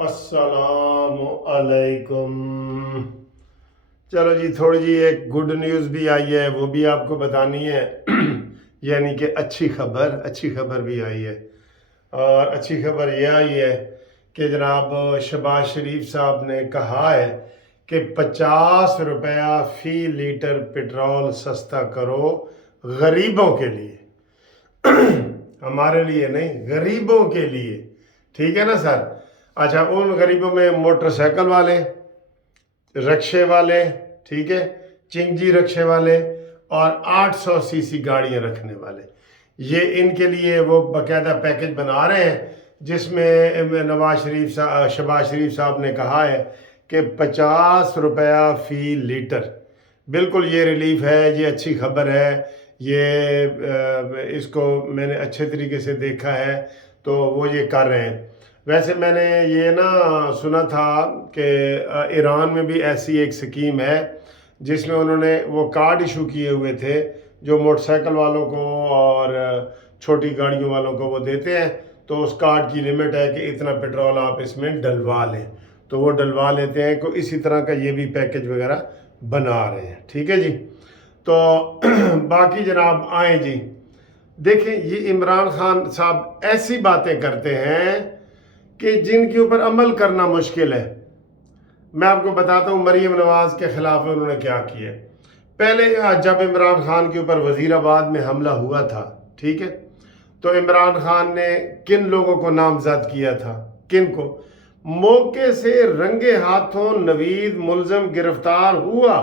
السلام علیکم۔ چلو جی، تھوڑی جی ایک گڈ نیوز بھی آئی ہے، وہ بھی آپ کو بتانی ہے یعنی کہ اچھی خبر بھی آئی ہے۔ اور اچھی خبر یہ آئی ہے کہ جناب شہباز شریف صاحب نے کہا ہے کہ 50 روپیہ فی لیٹر پٹرول سستا کرو غریبوں کے لیے، ہمارے لیے نہیں، غریبوں کے لیے۔ ٹھیک ہے نا سر؟ اچھا، ان غریبوں میں موٹر سائیکل والے، رکشے والے، ٹھیک ہے، چنگی رکشے والے اور 800 cc گاڑیاں رکھنے والے، یہ ان کے لیے وہ باقاعدہ پیکج بنا رہے ہیں، جس میں شہباز شریف صاحب نے کہا ہے کہ 50 روپیہ فی لیٹر۔ بالکل یہ ریلیف ہے، یہ اچھی خبر ہے، یہ اس کو میں نے اچھے طریقے سے دیکھا ہے، تو وہ یہ کر رہے ہیں۔ ویسے میں نے یہ سنا تھا کہ ایران میں بھی ایسی ایک سکیم ہے جس میں انہوں نے وہ کارڈ ایشو کیے ہوئے تھے جو موٹر سائیکل والوں کو اور چھوٹی گاڑیوں والوں کو وہ دیتے ہیں، تو اس کارڈ کی لمٹ ہے کہ اتنا پٹرول آپ اس میں ڈلوا لیں، تو وہ ڈلوا لیتے ہیں، کو اسی طرح کا یہ بھی پیکج وغیرہ بنا رہے ہیں۔ ٹھیک ہے جی، تو باقی جناب آئیں جی، دیکھیں یہ عمران خان صاحب ایسی باتیں کرتے ہیں کہ جن کے اوپر عمل کرنا مشکل ہے۔ میں آپ کو بتاتا ہوں مریم نواز کے خلاف انہوں نے کیا کیا۔ پہلے جب عمران خان کے اوپر وزیر آباد میں حملہ ہوا تھا، ٹھیک ہے، تو عمران خان نے کن لوگوں کو نامزد کیا تھا؟ کن کو؟ موقع سے رنگے ہاتھوں نوید ملزم گرفتار ہوا،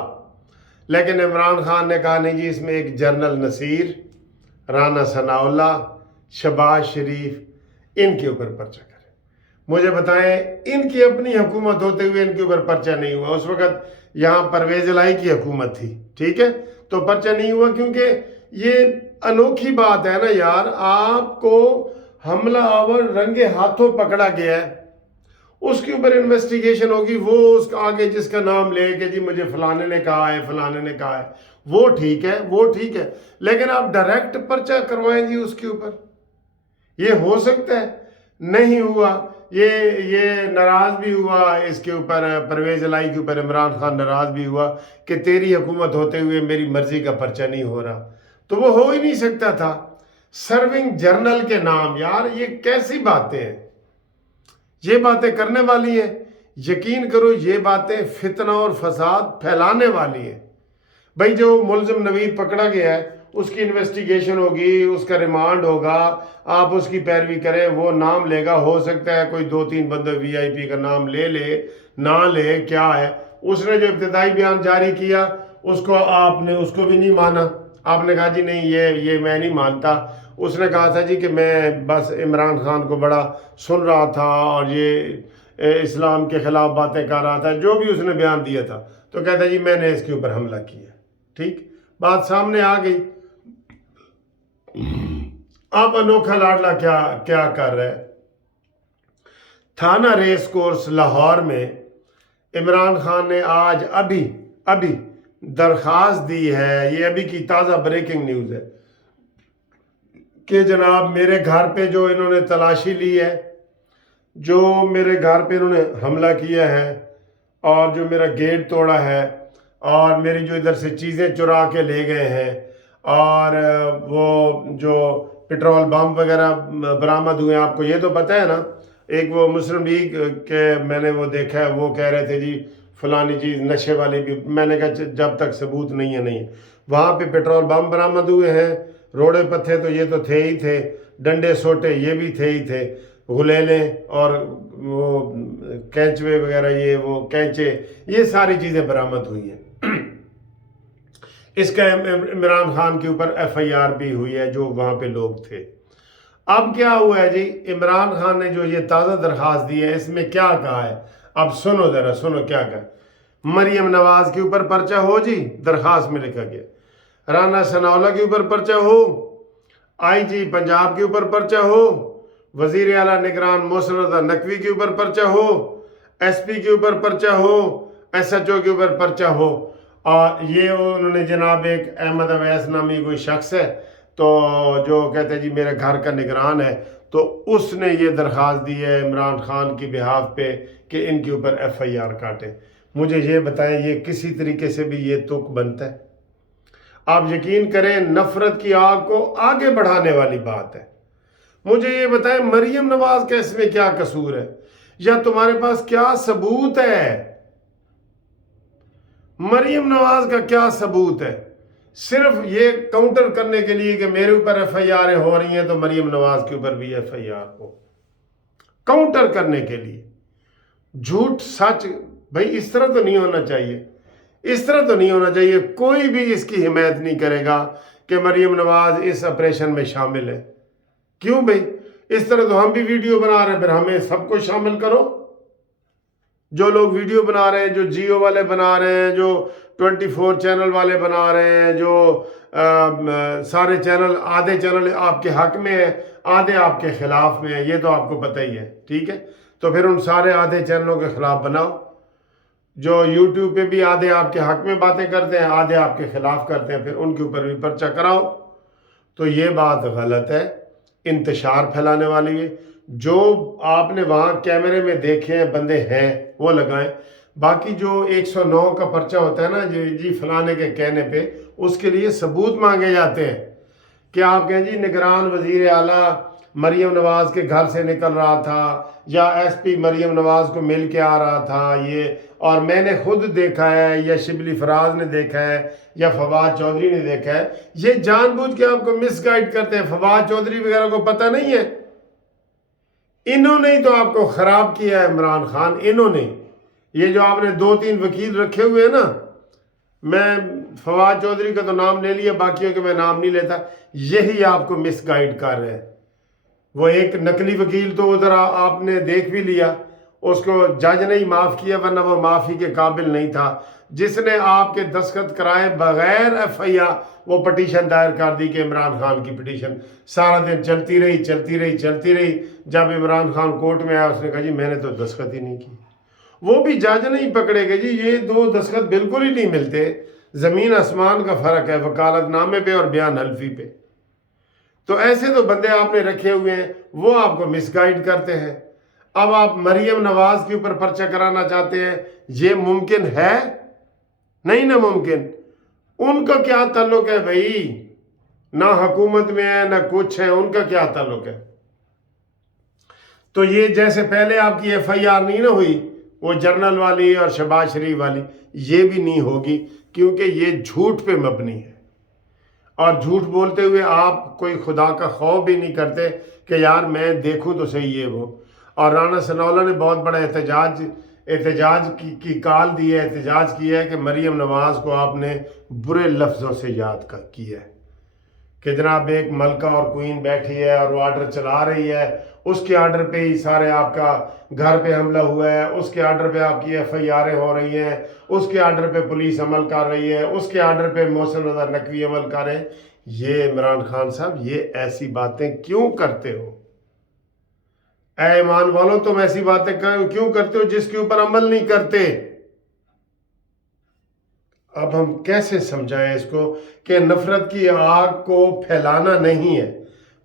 لیکن عمران خان نے کہا نہیں جی، اس میں ایک جنرل نصیر، رانا ثناء اللہ، شہباز شریف، ان کے اوپر پرچہ کرے۔ مجھے بتائیں، ان کی اپنی حکومت ہوتے ہوئے ان کے اوپر پرچہ نہیں ہوا؟ اس وقت یہاں پرویز الہی کی حکومت تھی، ٹھیک ہے، تو پرچہ نہیں ہوا کیونکہ یہ انوکھی بات ہے نا یار، آپ کو حملہ آور رنگے ہاتھوں پکڑا گیا ہے، اس کے اوپر انویسٹیگیشن ہوگی، وہ اس کا آگے جس کا نام لے کہ جی مجھے فلانے نے کہا ہے، فلانے نے کہا ہے، وہ ٹھیک ہے، لیکن آپ ڈائریکٹ پرچہ کروائیں جی اس کے اوپر، یہ ہو سکتا ہے؟ نہیں ہوا۔ یہ ناراض بھی ہوا اس کے اوپر، پرویز الہی کے اوپر عمران خان ناراض بھی ہوا کہ تیری حکومت ہوتے ہوئے میری مرضی کا پرچہ نہیں ہو رہا، تو وہ ہو ہی نہیں سکتا تھا۔ سرونگ جرنل کے نام، یار یہ کیسی باتیں ہیں؟ یہ باتیں کرنے والی ہیں، یقین کرو یہ باتیں فتنہ اور فساد پھیلانے والی ہیں۔ بھائی جو ملزم نوید پکڑا گیا ہے اس کی انویسٹیگیشن ہوگی، اس کا ریمانڈ ہوگا، آپ اس کی پیروی کریں، وہ نام لے گا، ہو سکتا ہے کوئی 2-3 بندے وی آئی پی کا نام لے لے، نہ لے، کیا ہے، اس نے جو ابتدائی بیان جاری کیا اس کو آپ نے اس کو بھی نہیں مانا، آپ نے کہا جی نہیں یہ میں نہیں مانتا، اس نے کہا تھا جی کہ میں بس عمران خان کو بڑا سن رہا تھا اور یہ اسلام کے خلاف باتیں کر رہا تھا، جو بھی اس نے بیان دیا تھا، تو کہتا جی میں نے اس کے اوپر حملہ کیا۔ ٹھیک، بات سامنے آ گئی۔ اب انوکھا لاڈلا کیا کر رہے؟ تھانہ ریس کورس لاہور میں عمران خان نے آج ابھی درخواست دی ہے، یہ ابھی کی تازہ بریکنگ نیوز ہے، کہ جناب میرے گھر پہ جو انہوں نے تلاشی لی ہے، جو میرے گھر پہ انہوں نے حملہ کیا ہے اور جو میرا گیٹ توڑا ہے اور میری جو ادھر سے چیزیں چرا کے لے گئے ہیں اور وہ جو پٹرول بم وغیرہ برآمد ہوئے ہیں، آپ کو یہ تو پتہ ہے نا، ایک وہ مسلم لیگ کے میں نے وہ دیکھا ہے، وہ کہہ رہے تھے جی فلانی چیز نشے والی بھی، میں نے کہا جب تک ثبوت نہیں ہے نہیں۔ وہاں پہ پٹرول بم برآمد ہوئے ہیں، روڑے پتھے تو یہ تو تھے ہی تھے، ڈنڈے سوٹے یہ بھی تھے ہی تھے، غلیلیں اور وہ کینچوے وغیرہ، یہ وہ کینچے، یہ ساری چیزیں برآمد ہوئی ہیں۔ اس کا عمران خان کے اوپر ایف آئی آر بھی ہوئی ہے جو وہاں پہ لوگ تھے۔ اب کیا ہوا ہے جی، عمران خان نے جو یہ تازہ درخواست دی ہے اس میں کیا کہا ہے؟ اب سنو ذرا، سنو کیا کہا۔ مریم نواز کے اوپر پرچہ ہو جی، درخواست میں لکھا گیا، رانا ثناء اللہ کے اوپر پرچہ ہو، آئی جی پنجاب کے اوپر پرچہ ہو، وزیر اعلیٰ نگران محسن رضا نقوی کے اوپر پرچہ ہو، ایس پی کے اوپر پرچہ ہو، ایس ایچ او کے اوپر پرچہ ہو، اور یہ انہوں نے جناب ایک احمد اویس نامی کوئی شخص ہے تو جو کہتے ہیں جی میرے گھر کا نگران ہے، تو اس نے یہ درخواست دی ہے عمران خان کی بہاف پہ کہ ان کے اوپر ایف آئی آر کاٹے۔ مجھے یہ بتائیں یہ کسی طریقے سے بھی یہ تک بنتا ہے؟ آپ یقین کریں نفرت کی آگ کو آگے بڑھانے والی بات ہے۔ مجھے یہ بتائیں مریم نواز کا اس میں کیا قصور ہے، یا تمہارے پاس کیا ثبوت ہے؟ مریم نواز کا کیا ثبوت ہے؟ صرف یہ کاؤنٹر کرنے کے لیے کہ میرے اوپر ایف آئی آریں ہو رہی ہیں تو مریم نواز کے اوپر بھی ایف آئی آر ہو، کاؤنٹر کرنے کے لیے۔ جھوٹ سچ بھائی اس طرح تو نہیں ہونا چاہیے، اس طرح تو نہیں ہونا چاہیے۔ کوئی بھی اس کی حمایت نہیں کرے گا کہ مریم نواز اس آپریشن میں شامل ہے۔ کیوں بھائی؟ اس طرح تو ہم بھی ویڈیو بنا رہے ہیں، پھر ہمیں سب کو شامل کرو۔ جو لوگ ویڈیو بنا رہے ہیں، جو جیو والے بنا رہے ہیں، جو 24 چینل والے بنا رہے ہیں، جو سارے چینل، آدھے چینل آپ کے حق میں ہیں، آدھے آپ کے خلاف میں ہیں، یہ تو آپ کو پتہ ہی ہے، ٹھیک ہے؟ تو پھر ان سارے آدھے چینلوں کے خلاف بناؤ۔ جو یوٹیوب پہ بھی آدھے آپ کے حق میں باتیں کرتے ہیں، آدھے آپ کے خلاف کرتے ہیں، پھر ان کے اوپر بھی پرچہ کراؤ۔ تو یہ بات غلط ہے، انتشار پھیلانے والی ہے۔ جو آپ نے وہاں کیمرے میں دیکھے ہیں بندے ہیں وہ لگائیں، باقی جو 109 کا پرچہ ہوتا ہے نا جی فلانے کے کہنے پہ، اس کے لیے ثبوت مانگے جاتے ہیں کہ آپ کہیں جی نگران وزیر اعلیٰ مریم نواز کے گھر سے نکل رہا تھا، یا ایس پی مریم نواز کو مل کے آ رہا تھا، یہ اور میں نے خود دیکھا ہے، یا شبلی فراز نے دیکھا ہے، یا فواد چودھری نے دیکھا ہے۔ یہ جان بوجھ کے آپ کو مس گائیڈ کرتے ہیں۔ فواد چودھری وغیرہ کو پتہ نہیں ہے، انہوں نے تو آپ کو خراب کیا ہے عمران خان، انہوں نے۔ یہ جو آپ نے 2-3 وکیل رکھے ہوئے ہیں نا، میں فواد چودھری کا تو نام لے لیا، باقیوں کے میں نام نہیں لیتا، یہی آپ کو مس گائیڈ کر رہے ہیں۔ وہ ایک نقلی وکیل تو ادھر آپ نے دیکھ بھی لیا، اس کو جج نے ہی معاف کیا، ورنہ وہ معافی کے قابل نہیں تھا۔ جس نے آپ کے دستخط کرائے بغیر ایف آئی آر وہ پٹیشن دائر کر دی کہ عمران خان کی پٹیشن سارا دن چلتی رہی۔ جب عمران خان کورٹ میں آیا اس نے کہا جی میں نے تو دستخط ہی نہیں کی۔ وہ بھی جج نہیں پکڑے گا جی، یہ 2 دستخط بالکل ہی نہیں ملتے، زمین آسمان کا فرق ہے وکالت نامے پہ اور بیان حلفی پہ۔ تو ایسے تو بندے آپ نے رکھے ہوئے ہیں، وہ آپ کو مس گائیڈ کرتے ہیں۔ اب آپ مریم نواز کے اوپر پرچہ کرانا چاہتے ہیں، یہ ممکن ہے؟ نہیں نا ممکن۔ ان کا کیا تعلق ہے بھائی؟ نہ حکومت میں ہے نہ کچھ ہے، ان کا کیا تعلق ہے؟ تو یہ جیسے پہلے آپ کی ایف آئی آر نہیں نہ ہوئی وہ جرنل والی اور شہباز شریف والی، یہ بھی نہیں ہوگی، کیونکہ یہ جھوٹ پہ مبنی ہے۔ اور جھوٹ بولتے ہوئے آپ کوئی خدا کا خوف بھی نہیں کرتے کہ یار میں دیکھوں تو صحیح ہے وہ۔ اور رانا ثناءاللہ نے بہت بڑا احتجاج کی کال دی ہے، احتجاج کیا ہے کہ مریم نواز کو آپ نے برے لفظوں سے یاد کیا ہے کہ جناب ایک ملکہ اور کوئین بیٹھی ہے اور وہ آرڈر چلا رہی ہے، اس کے آرڈر پہ ہی سارے آپ کا گھر پہ حملہ ہوا ہے، اس کے آرڈر پہ آپ کی ایف آئی آریں ہو رہی ہیں، اس کے آرڈر پہ پولیس عمل کر رہی ہے، اس کے آرڈر پہ محسن رضا نقوی عمل کر رہے ہیں۔ یہ عمران خان صاحب یہ ایسی باتیں کیوں کرتے ہو؟ اے ایمان والوں تم ایسی باتیں کیوں کرتے ہو جس کے اوپر عمل نہیں کرتے؟ اب ہم کیسے سمجھائیں اس کو کہ نفرت کی آگ کو پھیلانا نہیں ہے؟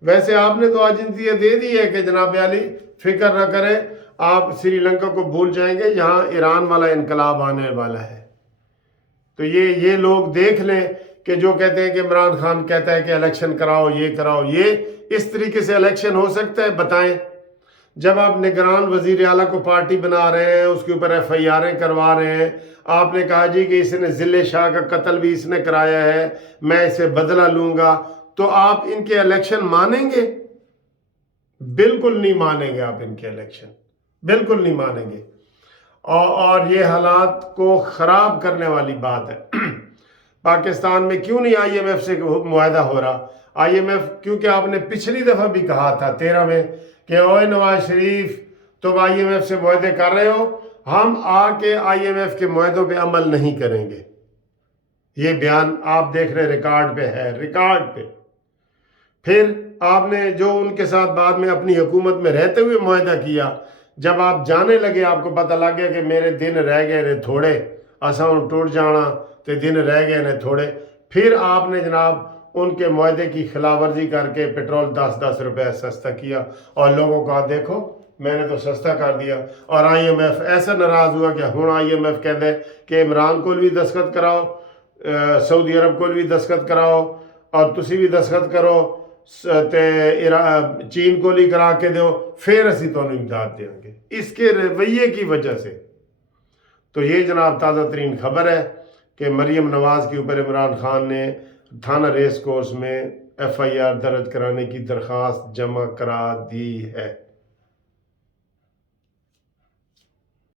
ویسے آپ نے تو ایجنسیاں دے دی ہے کہ جناب علی فکر نہ کریں، آپ سری لنکا کو بھول جائیں گے، یہاں ایران والا انقلاب آنے والا ہے۔ تو یہ لوگ دیکھ لیں کہ جو کہتے ہیں کہ عمران خان کہتا ہے کہ الیکشن کراؤ، یہ کراؤ، یہ اس طریقے سے الیکشن ہو سکتا ہے؟ بتائیں۔ جب آپ نگران وزیر اعلیٰ کو پارٹی بنا رہے ہیں، اس کے اوپر ایف آئی آریں کروا رہے ہیں، آپ نے کہا جی کہ اس نے ضلع شاہ کا قتل بھی اس نے کرایا ہے، میں اسے بدلہ لوں گا، تو آپ ان کے الیکشن مانیں گے؟ بالکل نہیں مانیں گے آپ ان کے الیکشن، بالکل نہیں مانیں گے۔ اور یہ حالات کو خراب کرنے والی بات ہے۔ پاکستان میں کیوں نہیں آئی ایم ایف سے معاہدہ ہو رہا؟ آئی ایم ایف کیونکہ آپ نے پچھلی دفعہ بھی کہا تھا 13 میں کہ اوے نواز شریف تم آئی ایم ایف سے معاہدے کر رہے ہو، ہم آ کے آئی ایم ایف کے معاہدوں پہ عمل نہیں کریں گے۔ یہ بیان آپ دیکھ رہے ریکارڈ پہ ہے، ریکارڈ پہ۔ پھر آپ نے جو ان کے ساتھ بعد میں اپنی حکومت میں رہتے ہوئے معاہدہ کیا، جب آپ جانے لگے آپ کو پتہ لگ گیا کہ میرے دن رہ گئے نے تھوڑے، اساں ٹوٹ جانا تے دن رہ گئے نے تھوڑے، پھر آپ نے جناب ان کے معاہدے کی خلاف ورزی کر کے پیٹرول 10 روپے سستا کیا اور لوگوں کا دیکھو میں نے تو سستا کر دیا. اور آئی ایم ایف ایسا ناراض ہوا کہ ہوں آئی ایم ایف کہتے کہ عمران کو بھی دستخط کراؤ, سعودی عرب کو بھی دستخط کراؤ اور تسی بھی دستخط کرو تے چین کو بھی کرا کے دو, پھر اسی تو امداد دیں گے. اس کے رویے کی وجہ سے تو یہ جناب تازہ ترین خبر ہے کہ مریم نواز کے اوپر عمران خان نے تھانہ ریس کورس میں ایف آئی آر درج کرانے کی درخواست جمع کرا دی ہے.